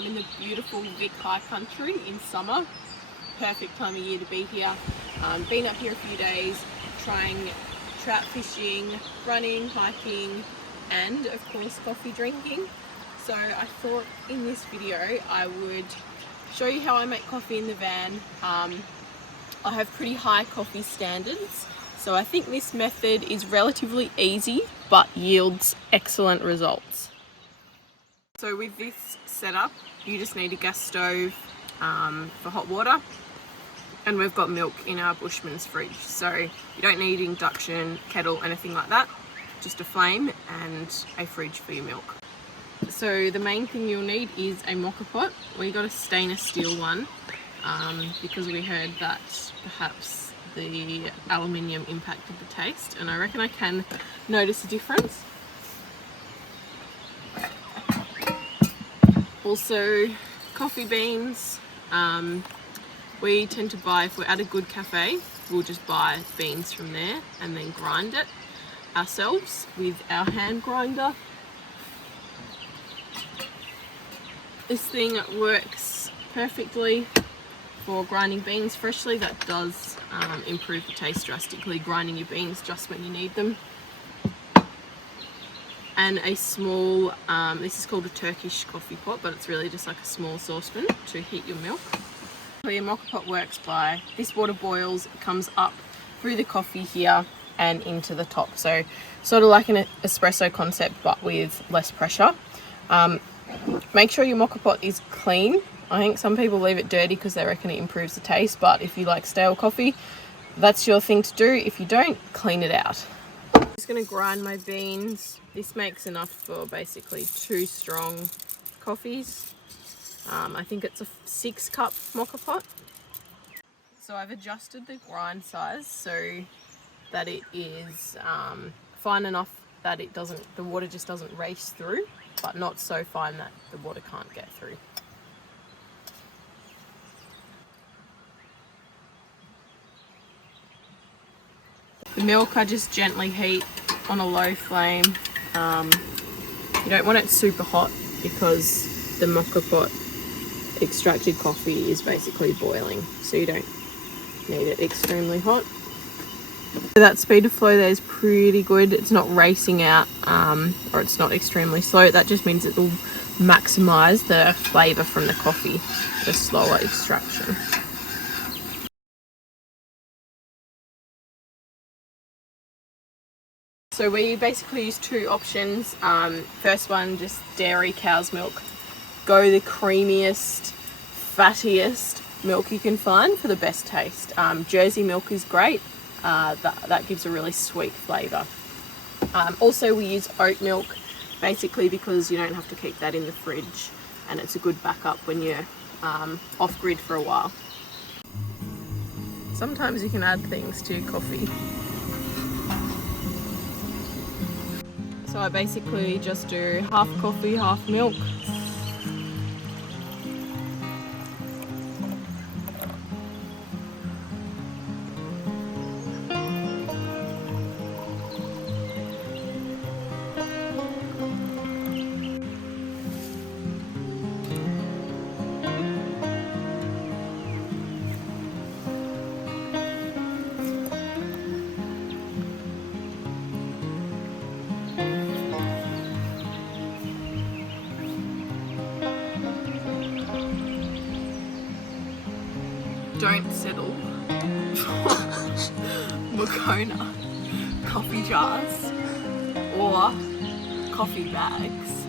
I'm in the beautiful Vic High Country in summer. Perfect time of year to be here. Been up here a few days, trying trout fishing, running, hiking, and of course coffee drinking. So I thought in this video I would show you how I make coffee in the van. I have pretty high coffee standards, so I think this method is relatively easy but yields excellent results. So with this setup, you just need a gas stove for hot water, and we've got milk in our Bushman's fridge, so you don't need induction, kettle, anything like that. Just a flame and a fridge for your milk. So the main thing you'll need is a mocha pot. We got a stainless steel one because we heard that perhaps the aluminium impacted the taste, and I reckon I can notice a difference. Also, coffee beans. We tend to buy, if we're at a good cafe, we'll just buy beans from there and then grind it ourselves with our hand grinder. This thing works perfectly for grinding beans freshly. That does improve the taste drastically, grinding your beans just when you need them. And a small, this is called a Turkish coffee pot, but it's really just like a small saucepan to heat your milk. Your mocha pot works by, this water boils, it comes up through the coffee here and into the top. So sort of like an espresso concept, but with less pressure. Make sure your mocha pot is clean. I think some people leave it dirty because they reckon it improves the taste, but if you like stale coffee, that's your thing to do. If you don't, clean it out. I'm just going to grind my beans. This makes enough for basically 2 strong coffees. I think it's a 6-cup mocha pot. So I've adjusted the grind size so that it is fine enough that it doesn't, the water just doesn't race through, but not so fine that the water can't get through. The milk I just gently heat on a low flame. You don't want it super hot because the mocha pot extracted coffee is basically boiling, so you don't need it extremely hot. So that speed of flow there is pretty good. It's not racing out or it's not extremely slow. That just means it will maximize the flavour from the coffee, the slower extraction. So we basically use 2 options. First one, just dairy cow's milk. Go the creamiest, fattiest milk you can find for the best taste. Jersey milk is great. That gives a really sweet flavour. Also we use oat milk basically because you don't have to keep that in the fridge, and it's a good backup when you're off grid for a while. Sometimes you can add things to your coffee. So I basically just do half coffee, half milk. Don't settle for Moccona coffee jars or coffee bags.